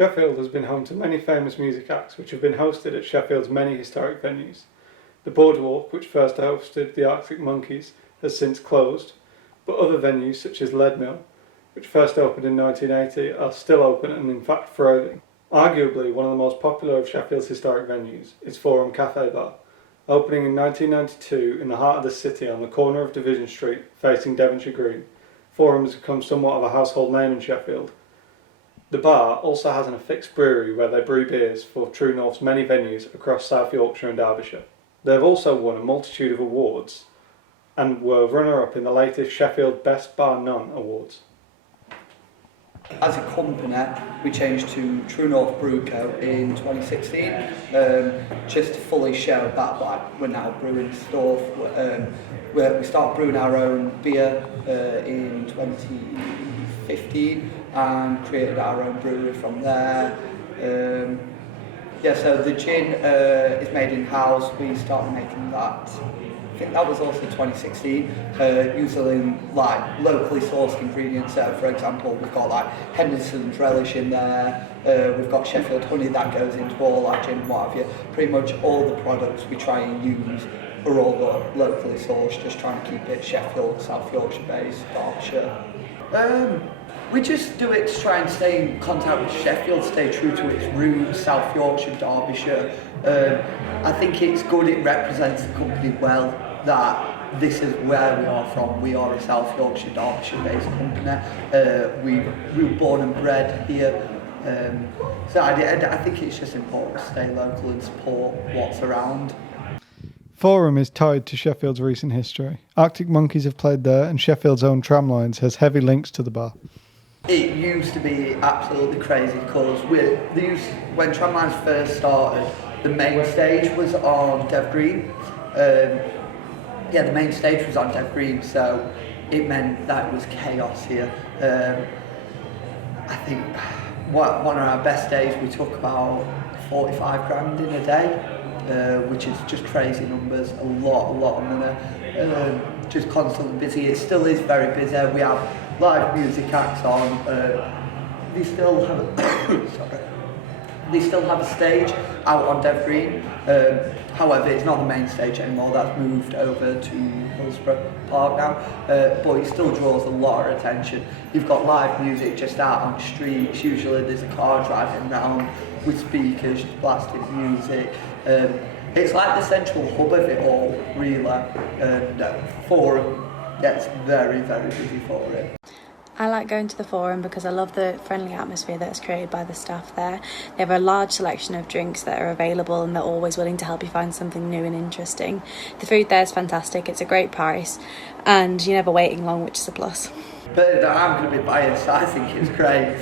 Sheffield has been home to many famous music acts which have been hosted at Sheffield's many historic venues. The Boardwalk, which first hosted the Arctic Monkeys, has since closed, but other venues such as Leadmill, which first opened in 1980, are still open and in fact thriving. Arguably one of the most popular of Sheffield's historic venues is Forum Cafe Bar. Opening in 1992 in the heart of the city on the corner of Division Street facing Devonshire Green, Forum has become somewhat of a household name in Sheffield. The bar also has an affixed brewery where they brew beers for True North's many venues across South Yorkshire and Derbyshire. They have also won a multitude of awards and were runner-up in the latest Sheffield Best Bar None Awards. As a company, we changed to True North Brew Co in 2016, just to fully show that we're now brewing stuff. We started brewing our own beer in 2015 and created our own brewery from there. So the gin is made in-house. We started making that, I think that was also 2016, using like locally sourced ingredients. So for example, we've got like Henderson's relish in there, we've got Sheffield honey that goes into all our gin, what have you. Pretty much all the products we try and use are all locally sourced, just trying to keep it Sheffield, South Yorkshire based, Derbyshire. We just do it to try and stay in contact with Sheffield, stay true to its roots, South Yorkshire, Derbyshire. I think it's good, it represents the company well, that this is where we are from. We are a South Yorkshire, Derbyshire based company. We were born and bred here. So I think it's just important to stay local and support what's around. Forum is tied to Sheffield's recent history. Arctic Monkeys have played there and Sheffield's own Tramlines has heavy links to the bar. It used to be absolutely crazy because when Tramlines first started, the main stage was on Dev Green. The main stage was on Dev Green, so it meant that it was chaos here. I think one of our best days we took about 45 grand in a day, which is just crazy numbers, a lot of money. Just constantly busy. It still is very busy. We have live music acts on. They still have a stage out on Dev Green. However, it's not the main stage anymore. That's moved over to Hillsborough Park now. But it still draws a lot of attention. You've got live music just out on the streets. Usually there's a car driving around with speakers, just blasting music. It's like the central hub of it all, really. And Forum gets very, very busy for it. I like going to the Forum because I love the friendly atmosphere that's created by the staff there. They have a large selection of drinks that are available and they're always willing to help you find something new and interesting. The food there is fantastic, it's a great price and you're never waiting long, which is a plus. But I'm going to be biased, I think it's great.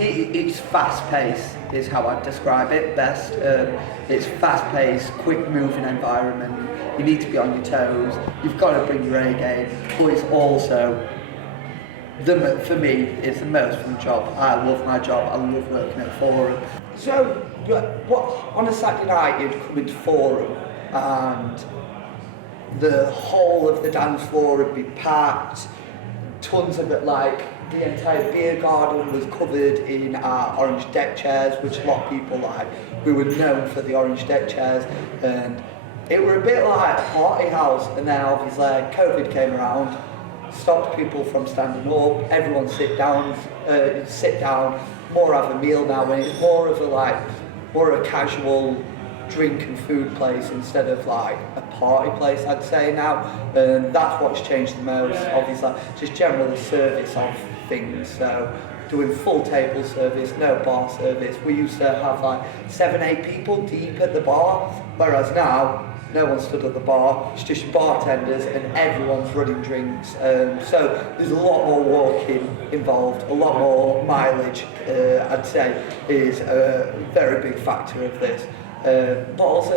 It's fast-paced is how I'd describe it best. It's fast-paced, quick-moving environment. You need to be on your toes. You've got to bring your A game. But it's also, for me, it's the most fun job. I love my job. I love working at Forum. So, on a Saturday night, you'd come into Forum and the whole of the dance floor would be packed. Tons of it, like the entire beer garden was covered in our orange deck chairs, which a lot of people like. We were known for the orange deck chairs, and it were a bit like a party house. And then obviously COVID came around, stopped people from standing up. Everyone sit down, more have a meal now, and it's more of a casual drink and food place instead of like a party place, I'd say now. And that's what's changed the most, obviously, just generally service of things. So doing full table service, no bar service. We used to have like 7-8 people deep at the bar, whereas now no one stood at the bar, it's just bartenders and everyone's running drinks. So there's a lot more walking involved, a lot more mileage, I'd say, is a very big factor of this. But also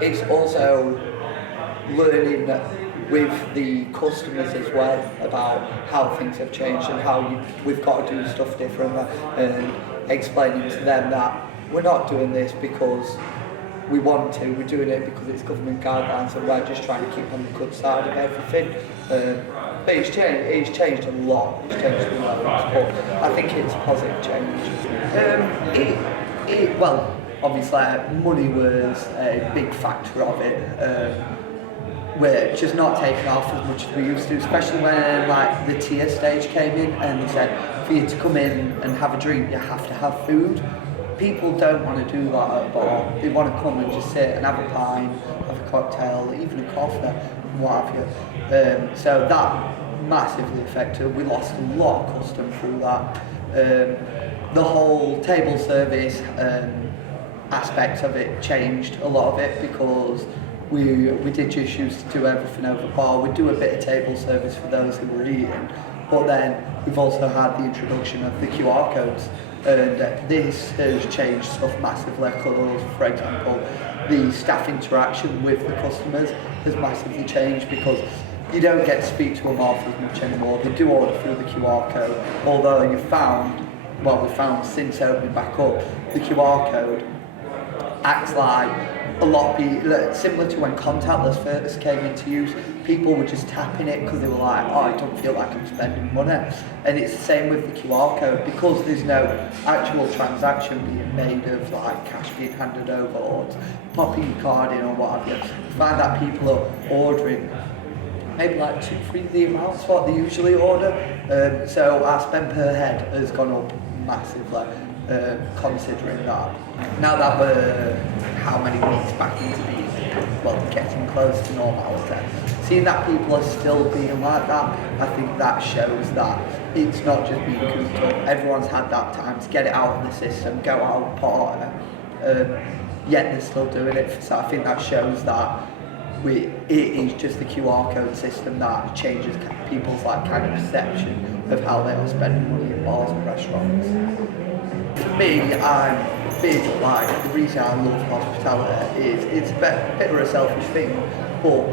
it's also learning with the customers as well about how things have changed and how we've got to do stuff different, and explaining to them that we're not doing this because we want to, we're doing it because it's government guidelines and we're just trying to keep on the good side of everything. But it's changed a lot. It's changed a lot, but I think it's a positive change. Well, obviously, money was a big factor of it. We're just not taking off as much as we used to, especially when like the tier stage came in and they said for you to come in and have a drink, you have to have food. People don't want to do that at a bar. They want to come and just sit and have a pint, have a cocktail, even a coffee, what have you. So that massively affected. We lost a lot of custom through that. The whole table service aspect of it changed a lot of it because we did just used to do everything over bar. We'd do a bit of table service for those who were eating, but then we've also had the introduction of the QR codes, and this has changed stuff massively because, for example, the staff interaction with the customers has massively changed because you don't get to speak to them half as much anymore. They do order through the QR code, although we found since opening back up, the QR code acts like a lot of people, similar to when contactless first came into use, people were just tapping it because they were like, oh, I don't feel like I'm spending money. And it's the same with the QR code, because there's no actual transaction being made of like cash being handed over or popping your card in or what have you. You find that people are ordering maybe like 2-3 the amounts what they usually order. So our spend per head has gone up massively. Considering that. Now that we're how many weeks back into being, getting close to normality, seeing that people are still being like that, I think that shows that it's not just being cooped up. Everyone's had that time to get it out of the system, go out and party, yet they're still doing it. So I think that shows that it is just the QR code system that changes people's kind of perception of how they are spending money in bars and restaurants. For me, I'm big, the reason I love hospitality is it's a bit of a selfish thing, but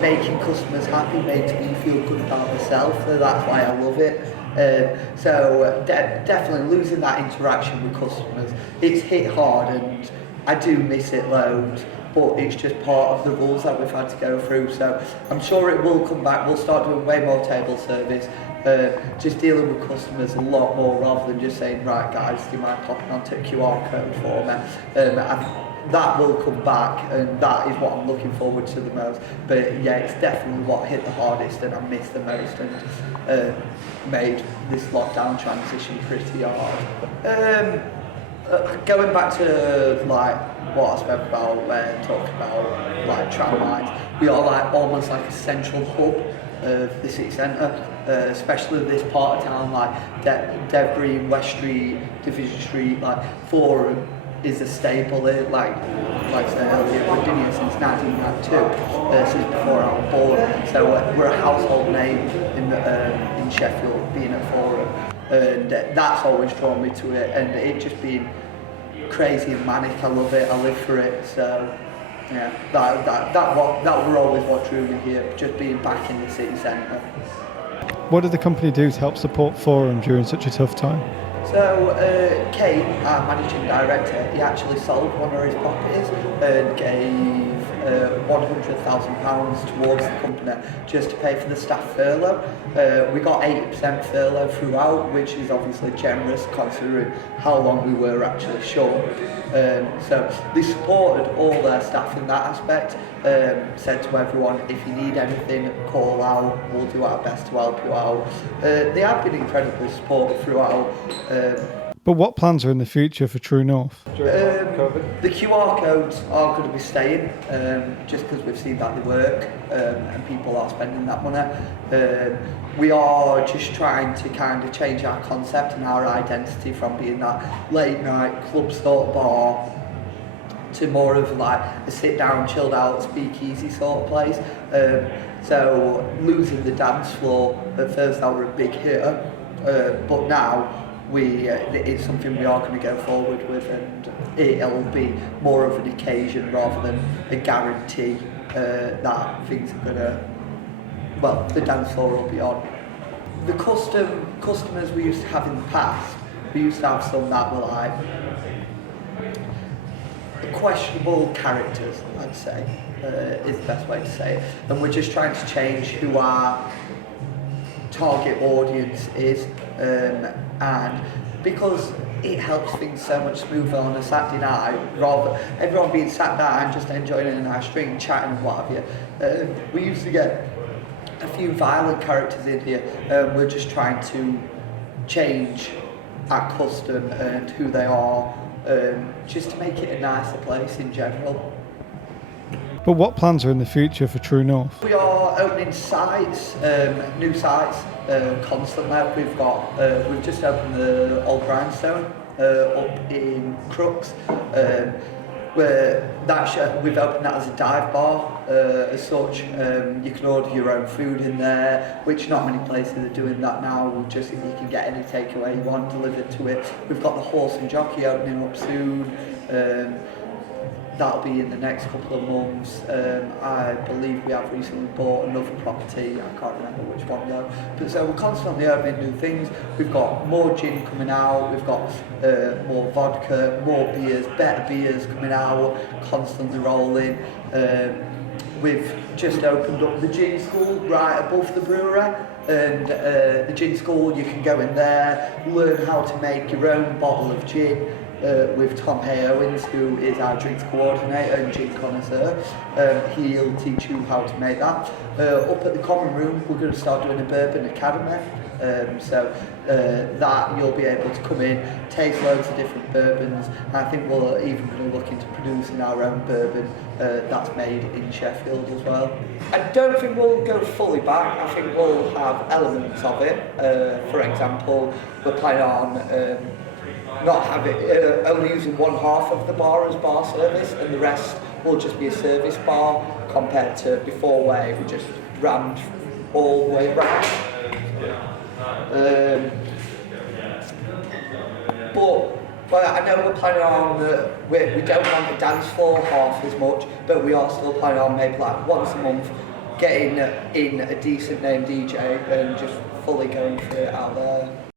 making customers happy makes me feel good about myself, so that's why I love it. Definitely losing that interaction with customers, it's hit hard and I do miss it loads, but it's just part of the rules that we've had to go through, so I'm sure it will come back. We'll start doing way more table service, just dealing with customers a lot more rather than just saying, right guys, do you mind popping onto a QR code for me? That will come back and that is what I'm looking forward to the most. But yeah, it's definitely what hit the hardest and I missed the most and made this lockdown transition pretty hard. Going back to what I spoke about when talking about tram lines, we are almost like a central hub of the city centre, especially this part of town, Dev Green, West Street, Division Street, Forum is a staple here, like I said earlier, we've been here since 1992, since before I was born, so we're a household name in Sheffield, being at Forum, and that's always drawn me to it, and it just being crazy and manic, I love it, I live for it, so yeah, that were always what drew me here, just being back in the city centre. What did the company do to help support Forum during such a tough time? So Kate, our managing director, he actually sold one of his properties and gave £100,000 towards the company just to pay for the staff furlough. We got 80% furlough throughout, which is obviously generous considering how long we were actually short. So they supported all their staff in that aspect, said to everyone, if you need anything, call out, we'll do our best to help you out. They have been incredibly supportive throughout. But what plans are in the future for True North? The QR codes are going to be staying, just because we've seen that they work and people are spending that money. We are just trying to kind of change our concept and our identity from being that late night club sort of bar to more of a sit down, chilled out, speakeasy sort of place. So losing the dance floor, at first that were a big hitter, but now it's something we are going to go forward with, and it'll be more of an occasion rather than a guarantee that things are going to, the dance floor will be on. The customers we used to have in the past, we used to have some that were questionable characters, I'd say, is the best way to say it, and we're just trying to change who our target audience is, and because it helps things so much smoother on a Saturday night, rather everyone being sat down just enjoying a nice drink, chatting and what have you. We used to get a few violent characters in here. We're just trying to change our custom and who they are, just to make it a nicer place in general. But what plans are in the future for True North? We are opening sites, new sites, constantly. We've just opened the Old Grindstone up in Crooks, where we've opened that as a dive bar as such. You can order your own food in there, which not many places are doing that now. You can get any takeaway you want delivered to it. We've got the Horse and Jockey opening up soon. That'll be in the next couple of months. I believe we have recently bought another property, I can't remember which one though. But so we're constantly opening new things. We've got more gin coming out, we've got more vodka, more beers, better beers coming out, constantly rolling. We've just opened up the gin school right above the brewery. And the gin school, you can go in there, learn how to make your own bottle of gin. With Tom Hay Owens, who is our drinks coordinator and gin connoisseur. He'll teach you how to make that. Up at the common room, we're going to start doing a bourbon academy. That you'll be able to come in, taste loads of different bourbons. I think we'll even be looking to producing our own bourbon that's made in Sheffield as well. I don't think we'll go fully back. I think we'll have elements of it. For example, we're planning on not have it, only using one half of the bar as bar service, and the rest will just be a service bar, compared to before where we just rammed all the way around. But I know we're planning on, we don't want the dance floor half as much, but we are still planning on maybe like once a month getting in a decent name DJ and just fully going for it out there.